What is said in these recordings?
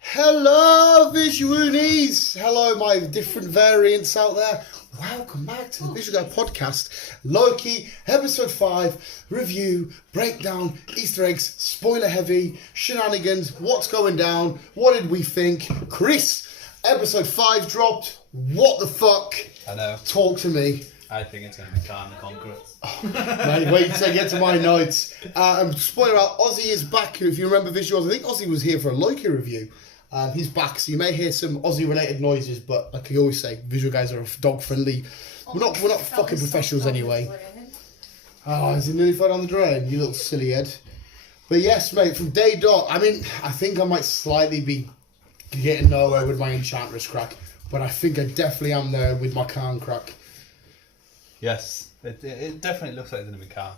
Hello, Visualies! Hello, my different variants out there. Welcome back to the Visual Guy podcast. Loki, episode 5, review, breakdown, Easter eggs, spoiler heavy, shenanigans, what's going down, what did we think? Chris, episode 5 dropped. What the fuck? I know. Talk to me. I think it's going to be Khan the Conqueror. Mate, wait till I get to my notes. Spoiler out, Ozzy is back. If you remember visuals, I think Ozzy was here for a Loki review. He's back, so you may hear some Aussie-related noises, but like I always say, visual guys are dog-friendly. We're not fucking professionals anyway. Oh, is it nearly fell down the drain? You little silly head. But yes, mate, from day dot, I mean, I think I might slightly be getting nowhere with my Enchantress crack, but I think I definitely am there with my Khan crack. Yes, it definitely looks like it's going to be Khan.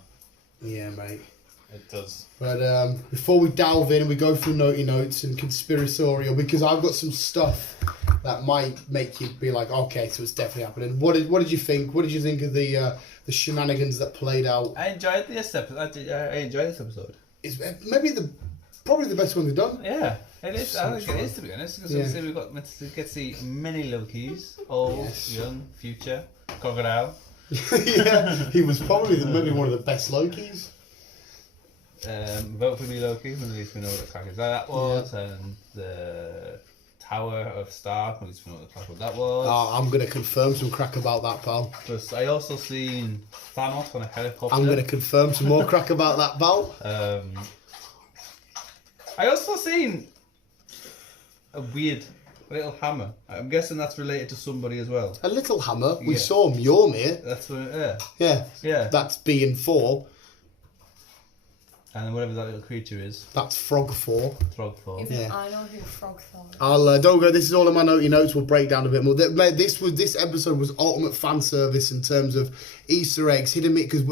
Yeah, mate. It does. But before we delve in and we go through naughty notes and conspiratorial, because I've got some stuff that might make you be like, okay, so it's definitely happening. What did you think? What did you think of the shenanigans that played out? I enjoyed this episode. I enjoyed this episode. It's maybe probably the best one they've done. Yeah, it is. I think it is, to be honest. Because obviously we get to see many Lokis, old, young, future, crocodile. Yeah, he was probably maybe one of the best Lokis. Vote for me, Loki. At least we know what the crack is that was, and the Tower of Stark. At least we know what the crack that was. Oh, I'm gonna confirm some crack about that, pal. Plus, I also seen Thanos on a helicopter. I'm gonna confirm some more crack about that, pal. I also seen a weird little hammer. I'm guessing that's related to somebody as well. A little hammer. We saw Mjolnir. That's what. Yeah. That's being 4. And then whatever that little creature is. That's Frog 4. Frog 4. Even I know who Frog 4 is. I'll don't go. This is all of my naughty notes. We'll break down a bit more. This episode was ultimate fan service in terms of Easter eggs, hidden meat. Because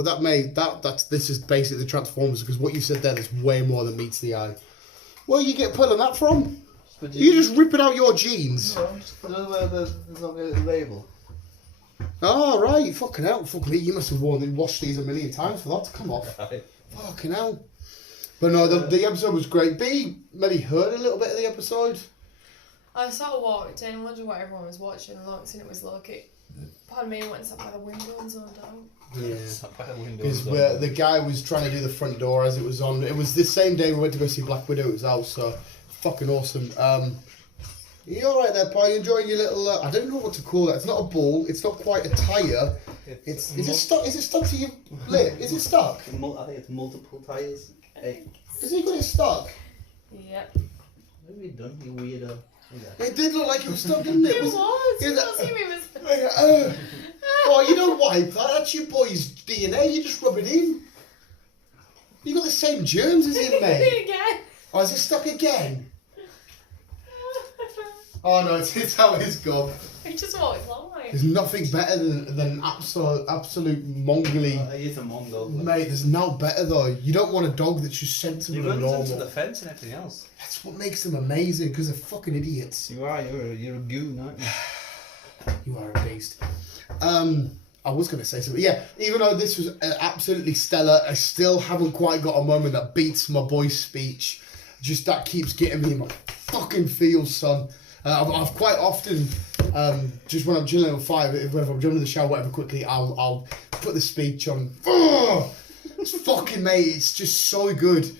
this is basically the Transformers. Because what you said there, there's way more than meets the eye. Where you get pulling that from? You just ripping out your jeans. No, there's not a label. Oh right, fucking hell, fuck me. You must have washed these a million times for that to come off. Right. Fucking hell. But no, the episode was great. B maybe heard a little bit of the episode. I sort of walked in, wondered what everyone was watching, and looked, and it was Loki. Pardon me, went and sat by the window and zoned out. Yeah. Because the guy was trying to do the front door as it was on. It was the same day we went to go see Black Widow. It was out, so fucking awesome. You alright there, pal? You enjoying your little... I don't know what to call it. It's not a ball. It's not quite a tyre. Is it stuck? Is it stuck to your lip? Is it stuck? I think it's multiple tyres. Is he got it stuck? Yep. What have you done, you weirdo? It did look like it was stuck, didn't it? It was. Yeah, You don't see me with... Oh, you don't wipe that. That's your boy's DNA. You just rub it in. You got the same germs as him, mate. Again. Oh, is it stuck again? Oh no, it's how it's gone. I just walked long way. There's nothing better than absolute mongly. He is a Mongol. Mate, there's no better though. You don't want a dog that's just sensible He and runs normal. into the fence and everything else. That's what makes them amazing, because they're fucking idiots. You are. You're a goon, aren't you? You are a beast. I was going to say something. Yeah, even though this was absolutely stellar, I still haven't quite got a moment that beats my boy's speech. Just that keeps getting me in my fucking feels, son. I've quite often, just when I'm chilling at 5, whether I'm jumping in the shower, whatever, quickly, I'll put the speech on. Oh, it's fucking, mate, it's just so good.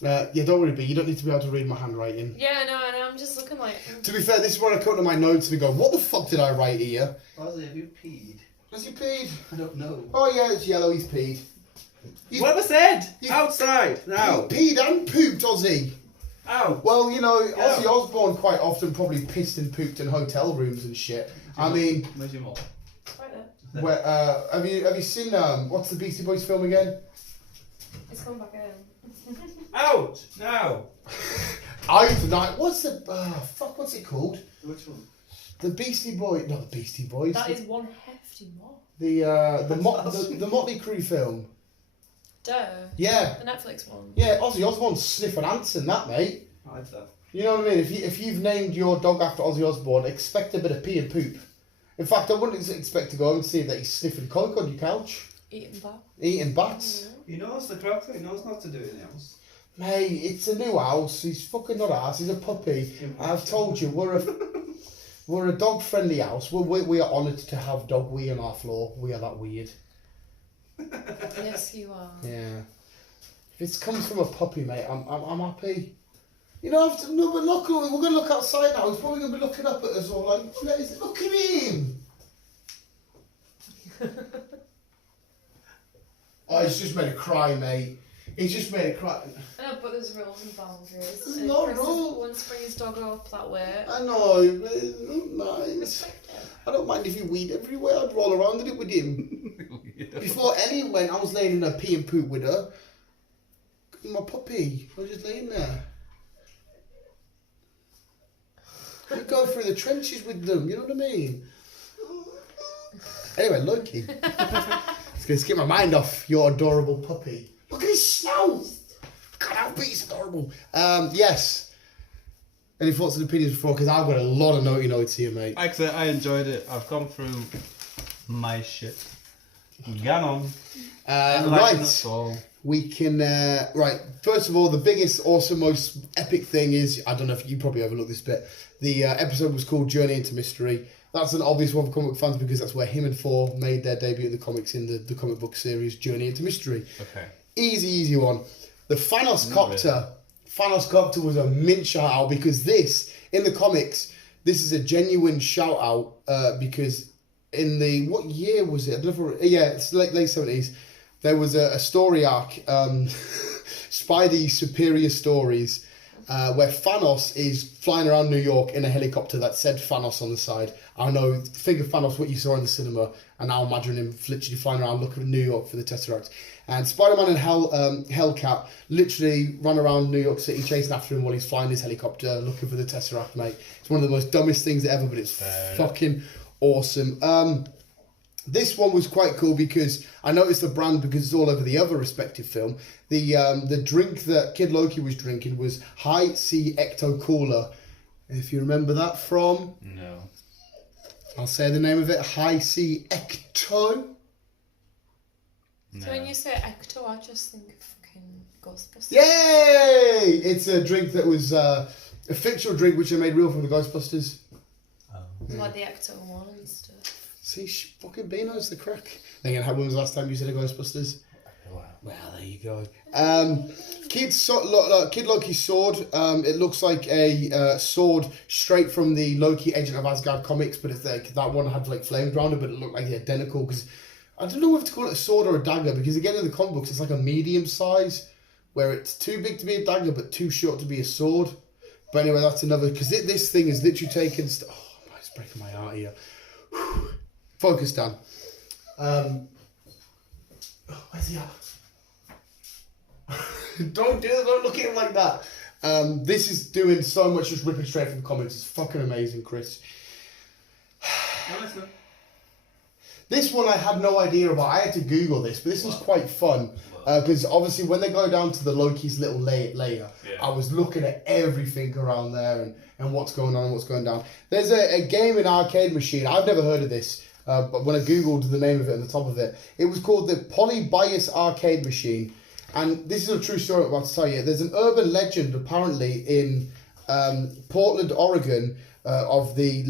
Yeah, don't worry, B, you don't need to be able to read my handwriting. Yeah, no, I'm just looking like... To be fair, this is where I come to my notes and go, what the fuck did I write here? Ozzy, have you peed? Has he peed? I don't know. Oh yeah, it's yellow, he's peed. What was said? Outside, now. He peed and pooped, Ozzy. Ow. Well, you know, Ozzy Osbourne quite often probably pissed and pooped in hotel rooms and shit. I mean... Where's your mom? Right there. Where, have you seen, what's the Beastie Boys film again? It's coming back in. Out! Now! What's it called? Which one? The Beastie Boys, not the Beastie Boys. That is one hefty mob. The Motley Crue film. Duh. Yeah. The Netflix one. Yeah, Ozzy Osbourne's sniffing ants in that, mate. I like that. You know what I mean? If you've named your dog after Ozzy Osbourne, expect a bit of pee and poop. In fact, I wouldn't expect to go and see that he's sniffing coke on your couch. Eating back. Eating bats. He knows the crack, he knows not to do anything else. Mate, it's a new house. He's fucking not ours. He's a puppy. I've told you, we're a dog-friendly house. We are honoured to have dog wee on our floor. We are that weird. Yes, you are. Yeah. If it comes from a puppy, mate, I'm happy. You don't have to. No, but look, we're going to look outside now. He's probably going to be looking up at us all like, look at him. Oh, he's just made a cry, mate. He's just made a cry. I know, but there's rules and boundaries. There's And no Chris rule. won't bring his dog up that way. I know, but it's not nice. Respect it. I don't mind if you weed everywhere. I'd roll around in it with him. Before Ellie went, I was laying in her pee and poop with her. My puppy. I was just laying there. We go through the trenches with them, you know what I mean? Anyway, Loki. It's going to get my mind off your adorable puppy. Look at his snout! God, how big he's adorable. Yes. Any thoughts and opinions before? Because I've got a lot of naughty notes here, mate. Like I said, I enjoyed it. I've gone through my shit. Gone on. Right. We can, right, first of all, the biggest, awesome, most epic thing is, I don't know if you probably overlooked this bit, the episode was called Journey into Mystery. That's an obvious one for comic book fans because that's where him and Thor made their debut in the comics in the comic book series Journey into Mystery. Okay. Easy one. The Thanos Not Copter. Thanos Copter was a mint shout out because this, in the comics, this is a genuine shout out because in the, what year was it? It's late 70s. There was a story arc, Spidey Superior Stories, where Thanos is flying around New York in a helicopter that said Thanos on the side. I know, think of Thanos, what you saw in the cinema, and now imagine him literally flying around looking at New York for the Tesseract. And Spider-Man and Hellcat literally run around New York City chasing after him while he's flying his helicopter looking for the Tesseract, mate. It's one of the most dumbest things ever, but it's fucking awesome. This one was quite cool because I noticed the brand because it's all over the other respective film. The drink that Kid Loki was drinking was High C Ecto Cola. If you remember that from... No. I'll say the name of it. High C Ecto. No. So when you say ecto, I just think of fucking Ghostbusters. Yay! It's a drink that was a fictional drink which they made real from the Ghostbusters. Oh. Like the ecto one and stuff. See, fucking Beano's the crack. Then when was the last time you said a Ghostbusters? Wow. Well, there you go. Kid Loki's sword. It looks like a sword straight from the Loki Agent of Asgard comics, but it's like that one had like flames around it, but it looked like the identical. Because I don't know whether to call it a sword or a dagger. Because again, in the comic books, it's like a medium size, where it's too big to be a dagger, but too short to be a sword. But anyway, that's another. Because this thing is literally taken. It's breaking my heart here. Whew. Focus, Dan. Where's he at? Don't do that, don't look at him like that. This is doing so much just ripping straight from comics. It's fucking amazing, Chris. This one I had no idea about. I had to Google this, but this was quite fun. Because obviously when they go down to the Loki's little layer, I was looking at everything around there and what's going on and what's going down. There's a game in arcade machine. I've never heard of this. But when I Googled the name of it on the top of it, it was called the Polybius Arcade Machine. And this is a true story I'm about to tell you. There's an urban legend apparently in Portland, Oregon, of the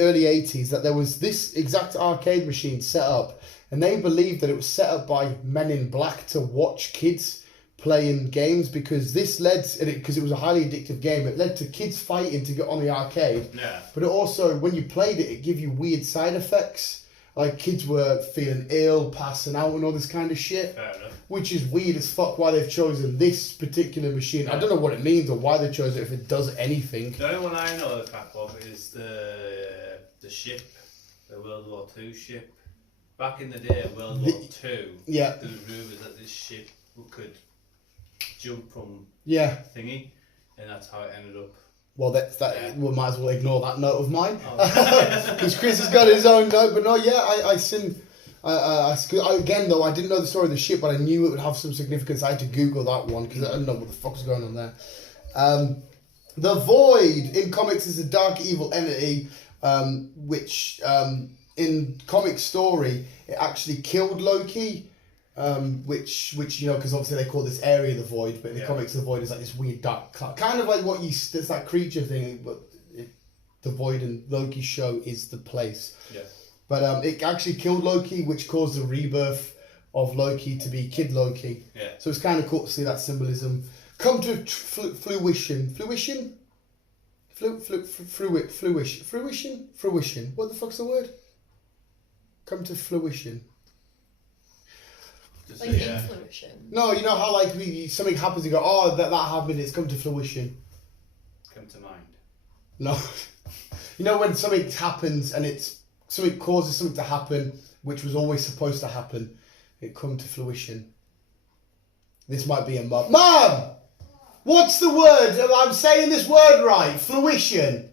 early 80s that there was this exact arcade machine set up. And they believed that it was set up by men in black to watch kids playing games because this led, because it was a highly addictive game, it led to kids fighting to get on the arcade. Yeah. But it also, when you played it, it gave you weird side effects. Like kids were feeling ill, passing out and all this kind of shit. Fair enough. Which is weird as fuck why they've chosen this particular machine. I don't know what it means or why they chose it, if it does anything. The only one I know the fact of is the ship, the World War II ship. Back in the day, World War II, Yeah. there was rumours that this ship could jump from Yeah. thingy, and that's how it ended up. Well, we might as well ignore that note of mine. Oh. Because Chris has got his own note. But no, yeah, again, though, I didn't know the story of the ship, but I knew it would have some significance. I had to Google that one because I didn't know what the fuck was going on there. The Void in comics is a dark evil entity which in comic story, it actually killed Loki. Which because obviously they call this area the Void, but in the comics the Void is like this weird dark cloud, kind of like what it's that creature thing, but the Void in Loki's show is the place. Yeah. But it actually killed Loki, which caused the rebirth of Loki to be Kid Loki. Yeah. So it's kind of cool to see that symbolism come to fruition. Fruition. What the fuck's the word? Come to fruition. Like influation. No, you know how like something happens, you go, oh, that happened, it's come to fruition. Come to mind. No. You know when something happens and something causes something to happen, which was always supposed to happen, it come to fruition. This might be a mum. Mum! What's the word? I'm saying this word right. Fruition.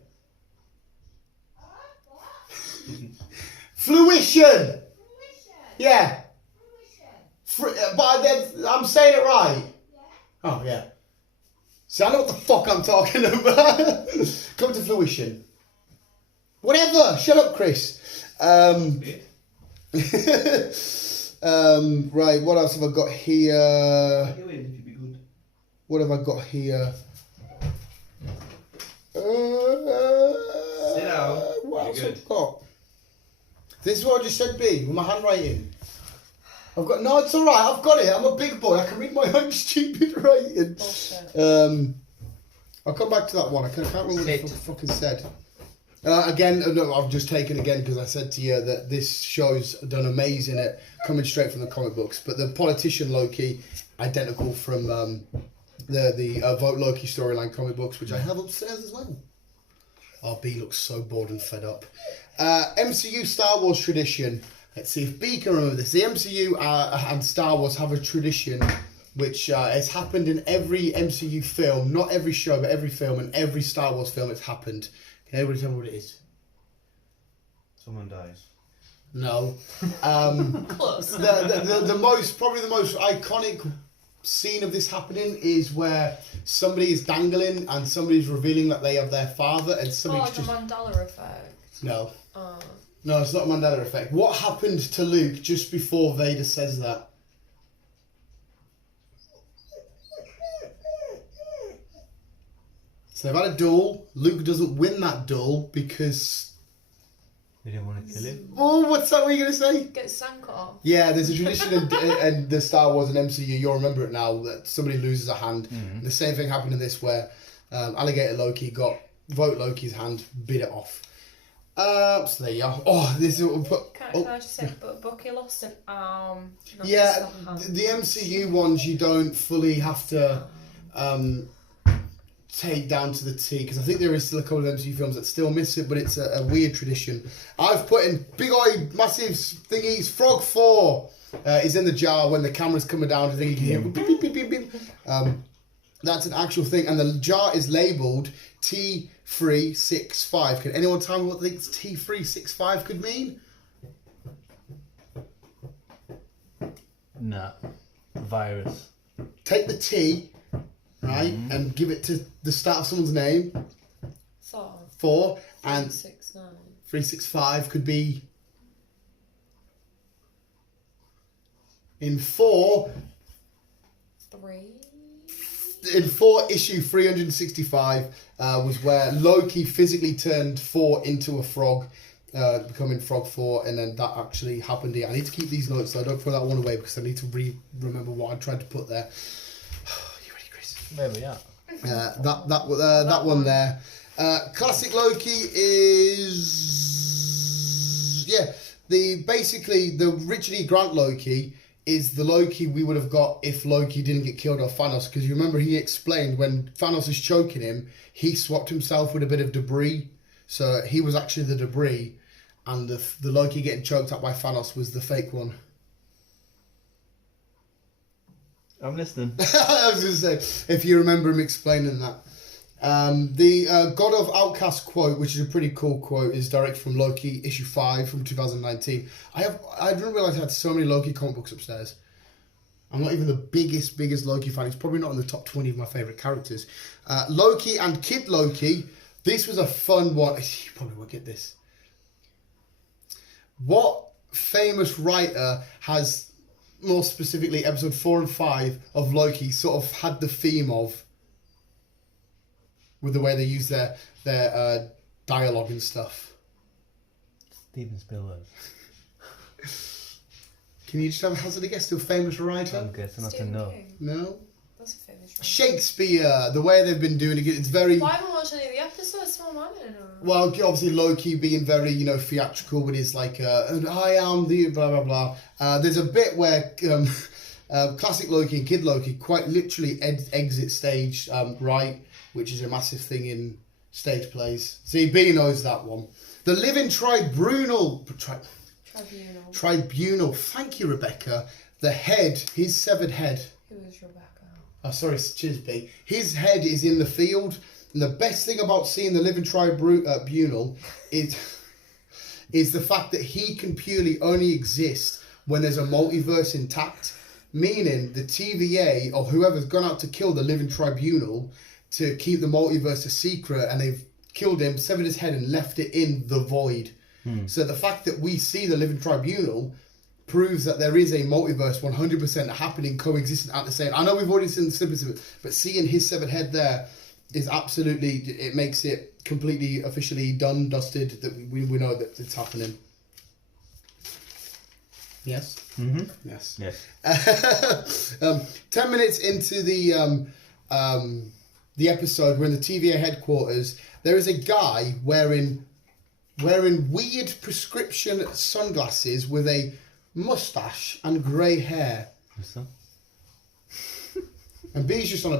Fruition. Yeah. But I'm saying it right. Oh, yeah. See, I know what the fuck I'm talking about. Come to fruition. Whatever. Shut up, Chris. Right, what else have I got here? What have I got here? Sit down. What else have I got? This is what I just said, B, with my handwriting. No, it's alright, I've got it. I'm a big boy. I can read my own stupid writing. Bullshit. I'll come back to that one. I can't remember what I fucking said. Again, no, I've just taken again because I said to you that this show's done amazing at coming straight from the comic books. But the politician Loki, identical from the Vote Loki storyline comic books, which I have upstairs as well. RB looks so bored and fed up. MCU Star Wars tradition. Let's see if B can remember this. The MCU and Star Wars have a tradition which has happened in every MCU film, not every show, but every film, and every Star Wars film it's happened. Can everybody tell me what it is? Someone dies. No. Close. The most iconic scene of this happening is where somebody is dangling and somebody's revealing that they have their father, and somebody's like a Mandela effect. No. No, it's not a Mandela effect. What happened to Luke just before Vader says that? So they've had a duel. Luke doesn't win that duel because... They didn't want to kill him. Oh, what's that? What are you going to say? Get sank off. Yeah, there's a tradition in the Star Wars and MCU, you'll remember it now, that somebody loses a hand. Mm-hmm. The same thing happened in this where Alligator Loki got Vote Loki's hand, bit it off. So there you are. Oh, this is... Can I just say, but Bucky lost an arm. Yeah, the MCU ones you don't fully have to take down to the T, because I think there is still a couple of MCU films that still miss it, but it's a weird tradition. I've put in big oi massive thingies. Frog 4 is in the jar when the camera's coming down. I think you can hear beep, beep, beep, beep, beep. That's an actual thing, and the jar is labelled T365. Can anyone tell me what the T365 could mean? Nah. Virus. Take the T, right, and give it to the start of someone's name. 4 and 369. 365 could be in 4. 3. In 4 issue 365 was where Loki physically turned 4 into a frog, becoming Frog 4, and then that actually happened here. I need to keep these notes so I don't throw that one away because I need to remember what I tried to put there. You ready, Chris? There we are. That one there. Classic Loki is the Richard E. Grant Loki is the Loki we would have got if Loki didn't get killed off Thanos, because you remember he explained when Thanos is choking him, he swapped himself with a bit of debris, so he was actually the debris, and the Loki getting choked up by Thanos was the fake one. I'm listening. I was going to say, if you remember him explaining that. The God of Outcast quote, which is a pretty cool quote, is direct from Loki issue 5 from 2019. I didn't realise I had so many Loki comic books upstairs. I'm not even the biggest Loki fan. He's probably not in the top 20 of my favourite characters. Loki and Kid Loki. This was a fun one. You probably won't get this. What famous writer has, more specifically, episode 4 and 5 of Loki sort of had the theme of, with the way they use their dialogue and stuff? Steven Spielberg. Can you just have a hazard guess to a famous writer? I'm guessing not to Stephen know. King. No. That's a famous one. Shakespeare. The way they've been doing it, it's very. Well, I haven't watched any of the episodes, so I'm not know. Well, obviously Loki being very, theatrical with his and I am the blah blah blah. There's a bit where classic Loki and Kid Loki quite literally exit stage right, which is a massive thing in stage plays. See, B knows that one. The Living Tribunal. Tribunal. Thank you, Rebecca. The head, his severed head. Who is Rebecca? Oh, sorry, cheers, B. His head is in the field. And the best thing about seeing the Living Tribunal is the fact that he can purely only exist when there's a multiverse intact. Meaning the TVA or whoever's gone out to kill the Living Tribunal to keep the multiverse a secret, and they've killed him, severed his head and left it in the void. So the fact that we see the Living Tribunal proves that there is a multiverse 100% happening, coexisting at the same. I know we've already seen the snippets of it, but seeing his severed head there is absolutely, it makes it completely officially done, dusted, that we know that it's happening. Yes? Mm-hmm. Yes. Yes. 10 minutes into the episode, we're in the TVA headquarters. There is a guy wearing weird prescription sunglasses with a mustache and grey hair. So? And B's just been on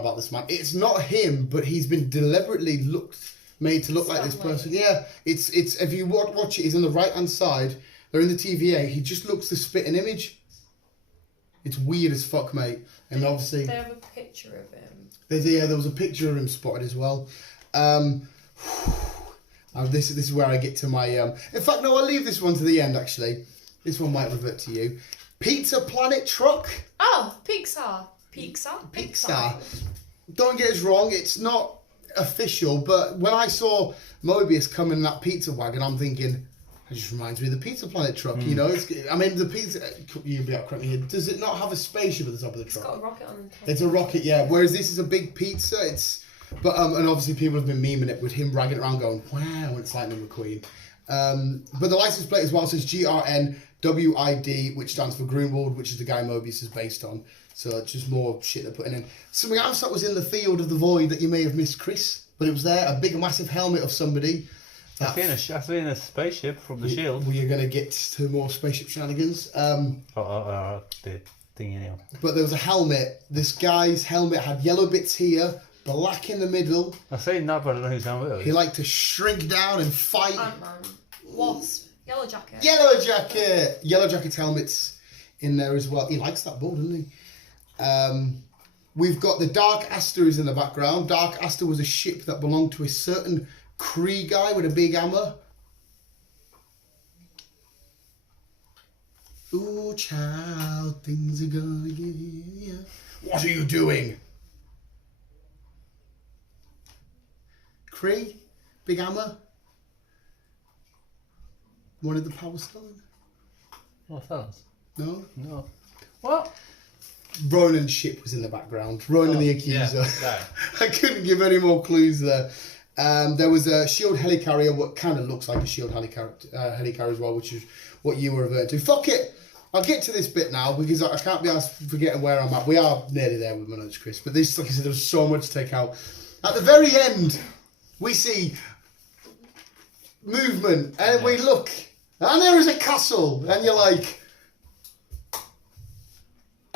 about this man. It's not him, but he's been deliberately made to look like this person. Yeah, it's if you watch it, he's on the right hand side. They're in the TVA. He just looks the spitting image. It's weird as fuck, mate. And obviously, They have a picture of him. there was a picture of him spotted as well. This is where I get to my. In fact, no, I'll leave this one to the end. Actually, this one might revert to you. Pizza Planet truck. Oh, Pixar. Pixar. Don't get us wrong, it's not official, but when I saw Mobius come in that pizza wagon, I'm thinking, it just reminds me of the Pizza Planet truck. The pizza. You'd be able to correct me here. Does it not have a spaceship at the top of the truck? It's got a rocket on the top. It's a rocket, yeah. Whereas this is a big pizza. But and obviously people have been memeing it with him ragging around going, wow, it's Lightning McQueen. But the license plate as well says GRNWID, which stands for Greenwald, which is the guy Mobius is based on. So it's just more shit they're putting in. Something else that was in the field of the void that you may have missed, Chris, but it was there, a big massive helmet of somebody. I've seen a spaceship from the Shield. We are going to get to more spaceship shenanigans. The thing anyhow. But there was a helmet. This guy's helmet had yellow bits here, black in the middle. I've seen that, but I don't know whose helmet it is. He liked to shrink down and fight. Ant-Man. Wasp. Yellow Jacket. Yellow Jacket! Yellow Jacket's helmet's in there as well. He likes that ball, doesn't he? We've got the Dark Aster is in the background. Dark Aster was a ship that belonged to a certain Kree guy with a big hammer. Ooh, child, things are gonna get you. What are you doing? Kree? Big hammer? Wanted the power stone? Oh, fellas. No? No. What? Ronan's ship was in the background. Ronan the Accuser. Yeah, I couldn't give any more clues there. There was a shield helicarrier, what kind of looks like a shield helicarrier as well, which is what you were referring to. Fuck it! I'll get to this bit now because I can't be asked forgetting where I'm at. We are nearly there with my notes, Chris. But this, like I said, there's so much to take out. At the very end, we see movement, and we look, and there is a castle, and you're like,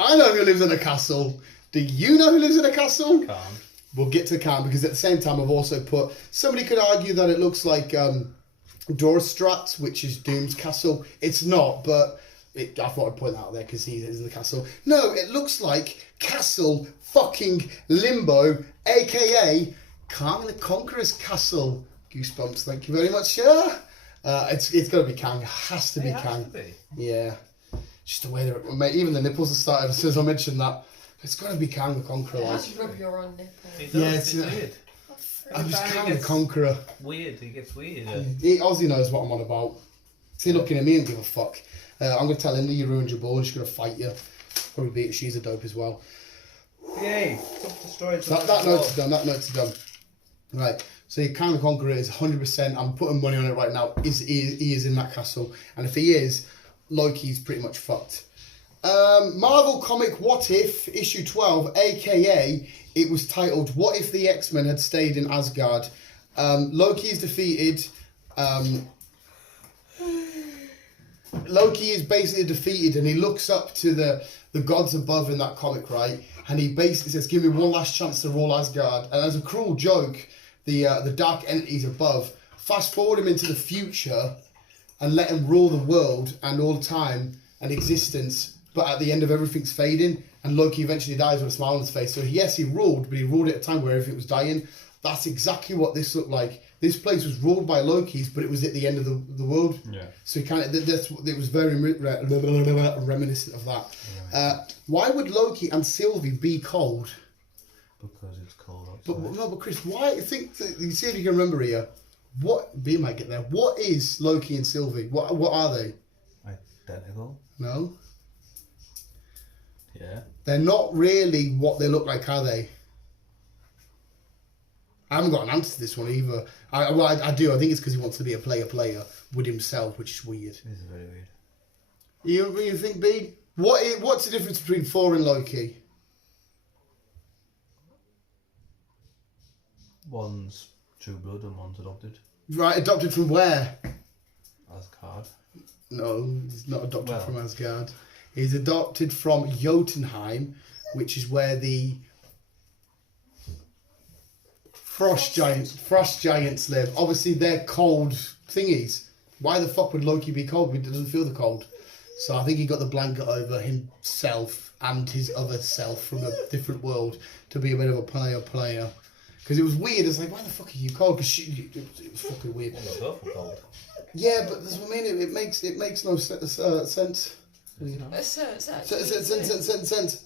I know who lives in a castle. Do you know who lives in a castle? Calm. We'll get to Khan because at the same time I've also put, somebody could argue that it looks like Dorstrat, which is Doom's castle. It's not, but I thought I'd point that out there because he is in the castle. No, it looks like Castle fucking Limbo, aka Khan the Conqueror's castle. Goosebumps, thank you very much, sir. It's got to be Kang. It has to be Kang. Yeah. Just the way they're, mate, even the nipples are started as soon as I mentioned that. It's got to be Kang the Conqueror. Yeah, Like. just rub your own nipple. Yeah, it's weird. I'm just Kang the Conqueror. Weird. He gets weird. Ozzy knows what I'm on about. Is he looking at me and give a fuck? I'm going to tell Linda you ruined your ball and she's going to fight you. Probably beat her. She's a dope as well. Yay! Destroyed. So that note's done. That note's done. Right. So Kang the Conqueror is 100%. I'm putting money on it right now. He is in that castle, and if he is, Loki's pretty much fucked. Marvel comic What If issue 12, aka it was titled What If the X-Men Had Stayed in Asgard. Loki is defeated. Loki is basically defeated, and he looks up to the gods above in that comic, right? And he basically says, "Give me one last chance to rule Asgard." And as a cruel joke, the dark entities above fast forward him into the future and let him rule the world and all time and existence. But at the end of everything's fading, and Loki eventually dies with a smile on his face. So yes, he ruled, but he ruled at a time where everything was dying. That's exactly what this looked like. This place was ruled by Lokis, but it was at the end of the world. Yeah. So it was very reminiscent of that. Right. Why would Loki and Sylvie be cold? Because it's cold outside. But Chris, why? You see if you can remember here. What B might get there? What is Loki and Sylvie? What are they? Identical. No. Yeah. They're not really what they look like, are they? I haven't got an answer to this one either. I do. I think it's because he wants to be a player with himself, which is weird. This is very weird. You think, B? What's the difference between Thor and Loki? One's true blood and one's adopted. Right, adopted from where? Asgard. No, he's not adopted from Asgard. He's adopted from Jotunheim, which is where the frost giants live. Obviously, they're cold thingies. Why the fuck would Loki be cold? He doesn't feel the cold. So I think he got the blanket over himself and his other self from a different world to be a bit of a player. Because it was weird. It's like, why the fuck are you cold? Because it was fucking weird. Well, they're both cold. Yeah, but that's what I mean. It makes no sense. Sense.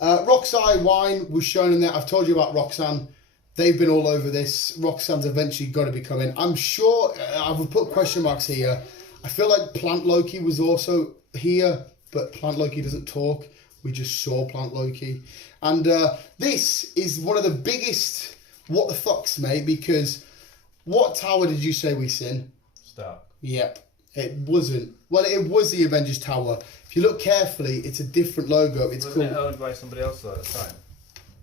Roxy Wine was shown in there. I've told you about Roxanne. They've been all over this. Roxanne's eventually got to be coming. I'm sure. I've put question marks here. I feel like Plant Loki was also here, but Plant Loki doesn't talk. We just saw Plant Loki, and this is one of the biggest what the fucks, mate. Because what tower did you say we seen? Stark. Yep, it wasn't. Well, it was the Avengers Tower. If you look carefully, it's a different logo. Wasn't it owned by somebody else at the time?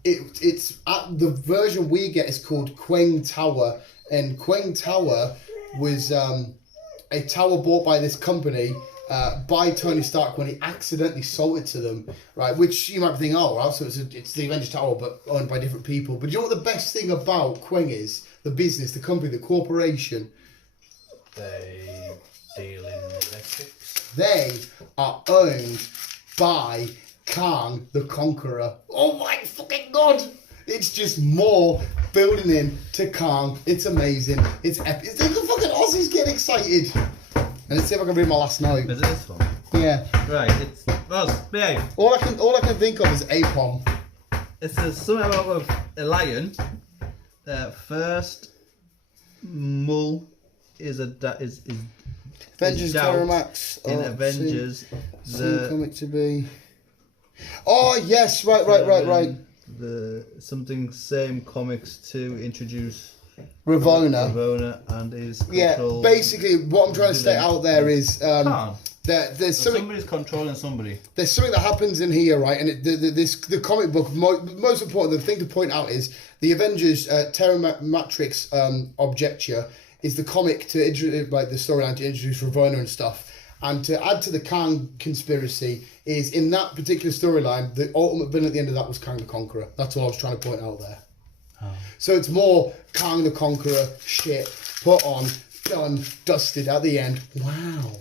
It's the version we get is called Quang Tower, and Quang Tower was a tower bought by this company by Tony Stark when he accidentally sold it to them, right? Which you might be thinking, oh, well, so it's the Avengers Tower, but owned by different people. But you know what the best thing about Quang is? The business, the company, the corporation. They deal in electrics. They are owned by Kang the Conqueror. Oh my fucking god! It's just more building in to Kang. It's amazing. It's epic. It's like the fucking Aussies getting excited. And let's see if I can read my last note. Is it this one? Yeah. Right, it's Roz, behave. All I can think of is Apom. It says something about a lion. First Mull is Avengers doubt Terramax. in Avengers. The comic to be. Oh yes, right. The something same comics to introduce Ravonna and his control. Yeah, basically what I'm trying to state out there is there's something. Somebody's controlling somebody. There's something that happens in here, right? And the comic book, most important, the thing to point out is the Avengers Terramatrix Objecture is the comic to introduce, like the storyline to introduce Ravonna and stuff. And to add to the Kang conspiracy is in that particular storyline, the ultimate villain at the end of that was Kang the Conqueror. That's all I was trying to point out there. Oh. So it's more Kang the Conqueror shit put on, done, dusted at the end. Wow.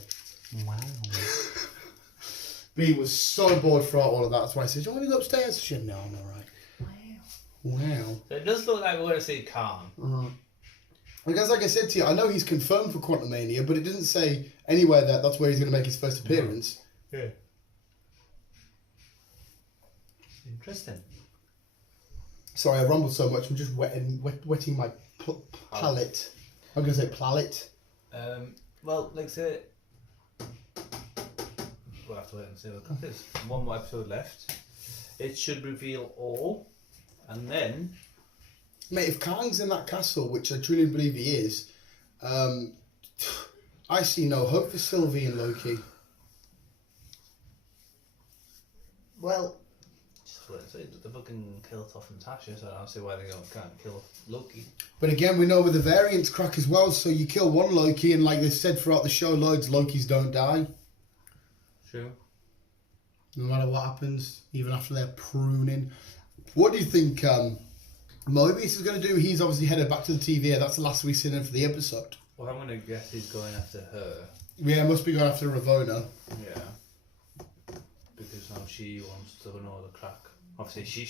B was so bored throughout all of that. That's why I said, do you want me to go upstairs? She said, no, I'm all right. Wow. So it does look like we're going to see Khan. Because like I said to you, I know he's confirmed for Quantumania, but it doesn't say anywhere that that's where he's going to make his first appearance. Yeah. Interesting. Sorry, I rumbled so much. I'm just wetting my palate. I'm going to say palate. Well, like I said, we'll have to wait and see what that is. One more episode left. It should reveal all, and then Mate, if Kang's in that castle, which I truly believe he is, I see no hope for Sylvie and Loki. well, the fucking killed off Natasha, so I don't see why they can't kill Loki. But again, we know with the variants crack as well, so you kill one Loki, and like they said throughout the show, loads Lokis don't die. True. No matter what happens, even after they're pruning. What do you think Mobius is going to do? He's obviously headed back to the TVA. That's the last we've seen him for the episode. Well, I'm going to guess he's going after her. Yeah, must be going after Ravonna. Yeah. Because now she wants to know the crack. Obviously,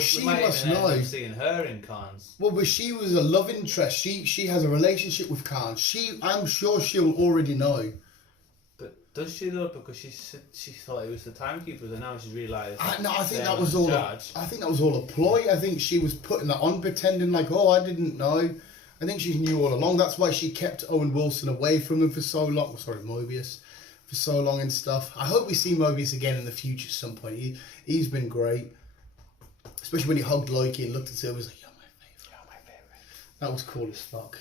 She might must even end know. up seeing her in Khan's. Well, but she was a love interest. She has a relationship with Khan. I'm sure she'll already know. But does she though? Because she thought it was the timekeepers, and now she's realised. I think they're that was in all. charge. I think that was all a ploy. I think she was putting that on, pretending like, oh, I didn't know. I think she knew all along. That's why she kept Owen Wilson away from him for so long. Sorry, Mobius, for so long and stuff. I hope we see Mobius again in the future at some point. He's been great, especially when he hugged Loki and looked at her. He was like, "You're my favorite." That was cool as fuck.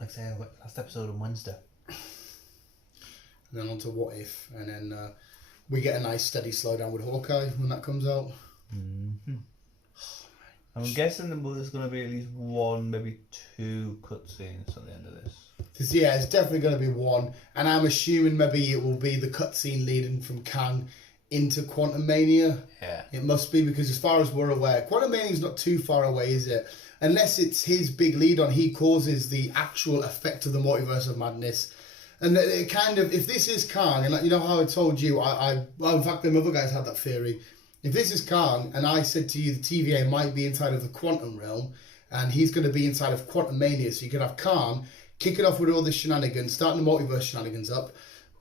Like I say, last episode on Wednesday. And then on to What If, and then we get a nice steady slowdown with Hawkeye when that comes out. Mm-hmm. I'm guessing there's going to be at least one, maybe two cutscenes at the end of this. Yeah, it's definitely going to be one, and I'm assuming maybe it will be the cutscene leading from Kang into Quantum Mania. Yeah. It must be, because as far as we're aware, Quantum Mania is not too far away, is it? Unless it's his big lead on, he causes the actual effect of the Multiverse of Madness. And it kind of, if this is Kang, and like, you know how I told you, well, in fact, them other guys had that theory. If this is Kang, and I said to you the TVA might be inside of the Quantum Realm, and he's going to be inside of Quantum Mania, so you could have Kang kick it off with all this shenanigans, starting the Multiverse shenanigans up,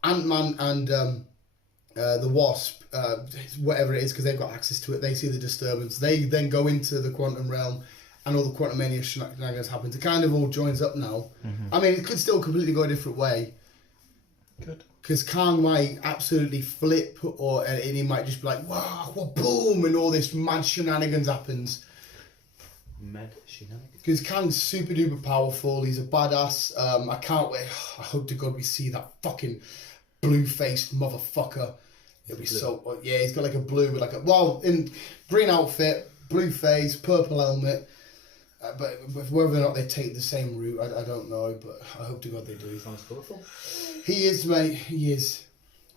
Ant-Man and the Wasp, whatever it is, because they've got access to it, they see the disturbance, they then go into the Quantum Realm, and all the Quantum Mania shenanigans happen. It kind of all joins up now. Mm-hmm. I mean, it could still completely go a different way. Good. Because Kang might absolutely flip, and he might just be like, wow, what, boom, and all this mad shenanigans happens. Mad shenanigans. Because Kang's super duper powerful, he's a badass. I can't wait. I hope to God we see that fucking blue-faced motherfucker. It'll be so, yeah, he's got like a blue, with like a, well, in green outfit, blue face, purple helmet. But whether or not they take the same route, I don't know, but I hope to God they do. Sounds colourful. He is, mate, he is.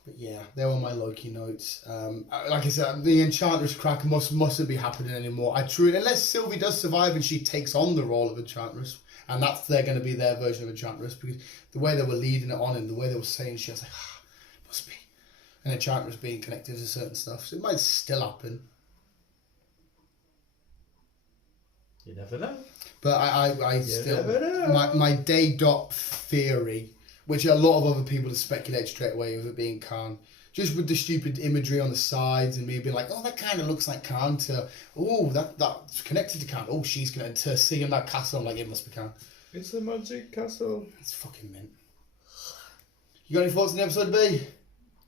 But yeah, they were my Loki notes. Like I said, the Enchantress crack mustn't be happening anymore. Unless Sylvie does survive and she takes on the role of Enchantress, and they're going to be their version of Enchantress, because the way they were leading it on and the way they were saying shit, I was like, must be. And Enchantress being connected to certain stuff, so it might still happen. You never know. But I still, my day dot theory, which a lot of other people have speculated straight away of it being Khan, just with the stupid imagery on the sides and me being like, oh, that kind of looks like Khan, to, oh, that's connected to Khan, oh, she's connected to seeing that castle, I'm like, it must be Khan. It's a magic castle. It's fucking mint. You got any thoughts on the episode, B?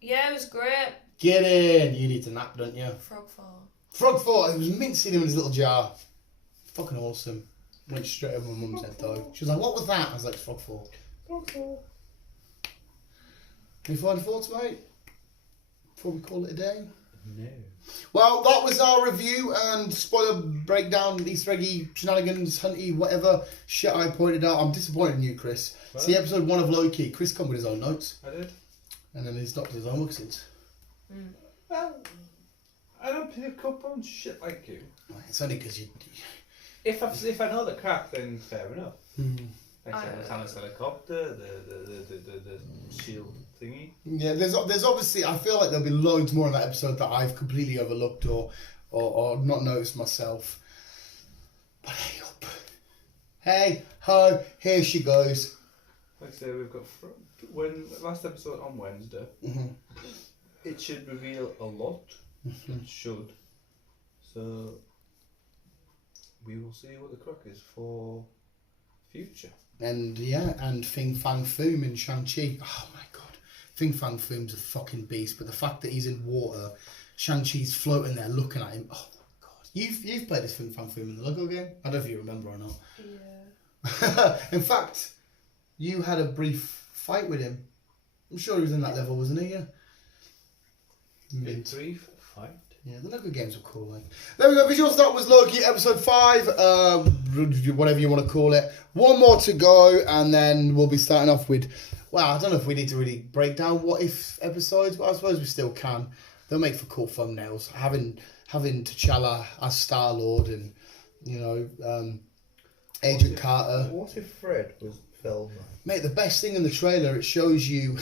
Yeah, it was great. Get in. You need to nap, don't you? Frog fall. It was mint seeing him in his little jar. Fucking awesome. Went straight over my mum's head though. She was like, what was that? I was like, frogfall. Okay. Any final thoughts, mate? Before we call it a day? No. Well, that was our review and spoiler breakdown, Easter eggy, shenanigans, hunty, whatever shit I pointed out. I'm disappointed in you, Chris. What? See episode 1 of Loki. Chris come with his own notes. I did. And then he's not his own works. Well, I don't pick up on shit like you. It's only because you... If I know the crack, then fair enough. Like I the Thanos helicopter, the shield thingy. Yeah, there's obviously, I feel like there'll be loads more in that episode that I've completely overlooked or not noticed myself. But hey up. Hey ho, here she goes. Like I say, we've got last episode on Wednesday. Mm-hmm. It should reveal a lot. Mm-hmm. It should. So we will see what the crack is for future. And yeah, and Fing Fang Foom in Shang-Chi. Oh my god. Fin Fang Foom's a fucking beast, but the fact that he's in water, Shang-Chi's floating there looking at him. Oh my god! You've played this Fin Fang Foom in the Lego game. I don't know if you remember or not. Yeah. In fact, you had a brief fight with him. I'm sure he was in that level, wasn't he? Yeah. Brief fight. Yeah, the Lego games were cool. Like, there we go. Visuals. That was Loki episode 5. Whatever you want to call it. One more to go, and then we'll be starting off with. Well, I don't know if we need to really break down what if episodes, but I suppose we still can. They'll make for cool thumbnails. Having T'Challa as Star Lord and Agent Carter. What if Fred was Velma? Mate, the best thing in the trailer, it shows you.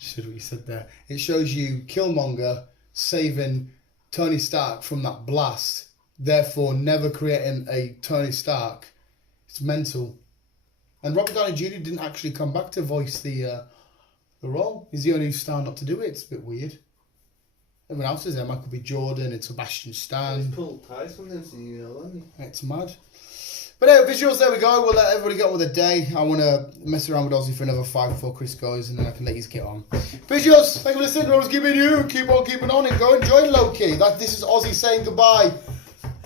Should what you said there. It shows you Killmonger saving Tony Stark from that blast, therefore never creating a Tony Stark. It's mental. And Robert Downey Jr. didn't actually come back to voice the role. He's the only star not to do it. It's a bit weird. Everyone else is there. Michael B. Jordan and Sebastian He's Stan. pulled ties from this, hasn't he? It's mad. But anyway, visuals, there we go. We'll let everybody get on with the day. I want to mess around with Ozzy for another 5 before Chris goes, and then I can let you get on. Visuals, thank you for listening. Always keeping you. Keep on keeping on and go enjoy Loki. This is Ozzy saying goodbye.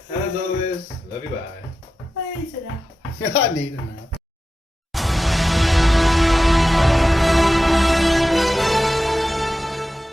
And as always, Love you, bye. I need to know. I need a nap.